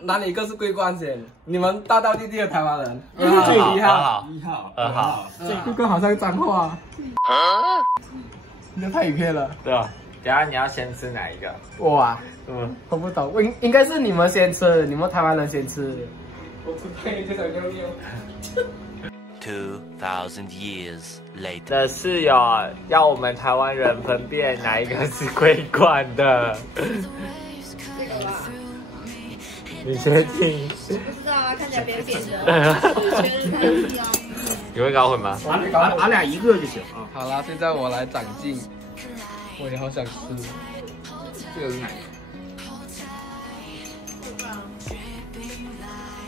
哪里一个是桂冠先？你们大道地地的台湾人，最1号2号，这个好像脏话。那太影片了。对啊。等下你要先吃哪一个？我啊，我不懂，应该是你们先吃，你们台湾人先吃。我知道你就想尿尿。2000 years later， 的室友要我们台湾人分辨哪一个是桂冠的。这个吧。你确定？我不知道啊，看起来扁扁的。我觉得它是要。你会搞混吗？俺俩一个就行啊。好啦，现在我来长进。我也好想吃。这个是哪一个？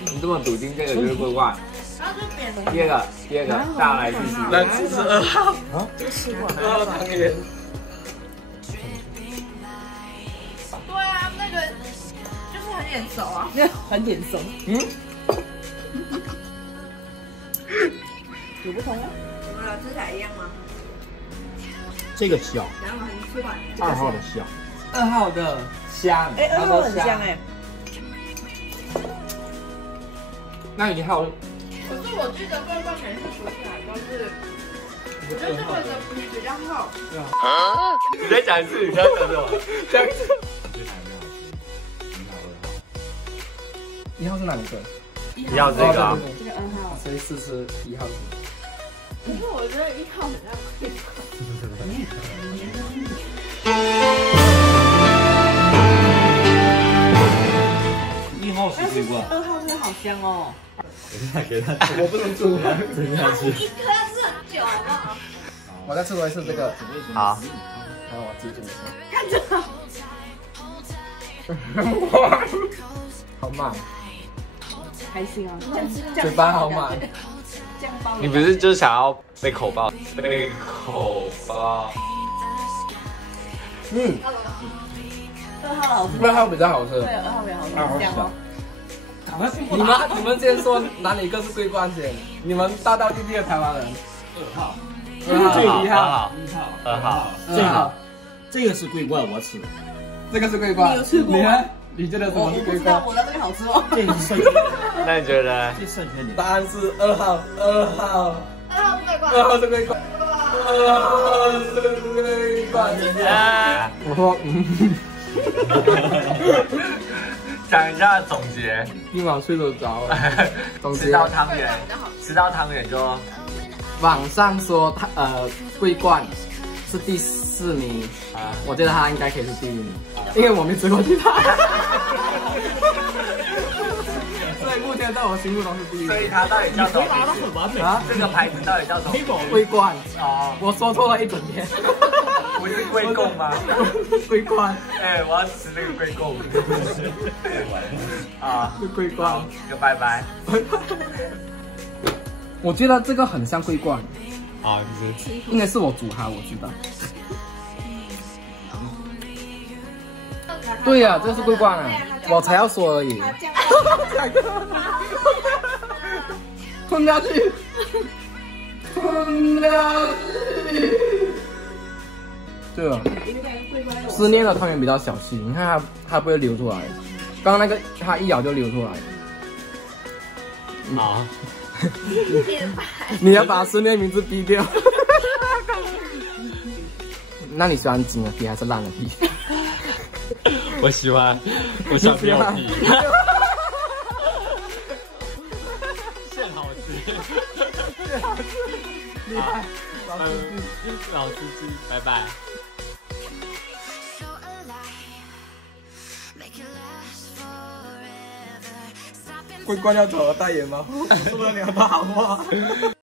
你这么笃定这个就是桂冠？然后就扁的。第二个，大来试试。来试试2号。啊？吃过。2号汤圆。对啊，那个就是很眼熟啊。很眼熟。有不同吗？怎么了？吃起来一样吗？这个香然后你吃完。，2号的香2号的香，哎，2号很香哎。那1号，可是我记得桂冠每次煮起来都是，我觉得这个的皮比较厚。你再讲一次，你刚刚讲什么？讲一次。1号是哪一个1号这个啊。这个2号。所以试试1号。可是我觉得1号很像桂冠。1号是桂冠2号真的好香哦。给他，我不能煮。等下吃。一颗要吃很久，好不好？我再吃多一次这个。好。然后我记住。看着。好慢。开心啊！嘴巴好满。你不是就是想要被口爆？被口爆。2号好吃。 2号比较好吃。对，2号比较好吃。香哦。你们先说哪里一个是桂冠先？你们大道地地的台湾人。2号，这个1号。 2号。这个是桂冠，我吃。这个是桂冠。你有吃过吗？你看，你觉得什么是桂冠？我的这个好吃哦。这是剩缺，那你觉得？这剩缺点。答案是2号。2号。 2号是桂冠。 2号是桂冠。2号是桂冠。我说，讲一下总结。立马睡得着。总结。吃到汤圆，吃到汤圆就。网上说桂冠是第4名，我觉得他应该可以是第1名，因为我没吃过其他。所以目前在我心目中是第1名。所以它到底叫什么？答得很完美啊！这个牌子到底叫什么？桂冠。哦，我说错了一整天。不是龟贡吗？桂冠。哎，我要吃那个龟贡。啊，是桂冠。就拜拜。我觉得这个很像桂冠。啊，是。应该是我煮它，我知道。对呀，这是桂冠啊，我才要说而已。吞下去，吞下去。对了，思念的汤圆比较小气，你看它不会流出来。刚刚那个它一咬就流出来。啊。你要把思念名字逼掉。那你喜欢紧的皮还是烂的皮？我喜欢没有皮。现好吃。现好吃。厉害。老司机，拜拜。桂冠要找我代言吗？说了2段好话。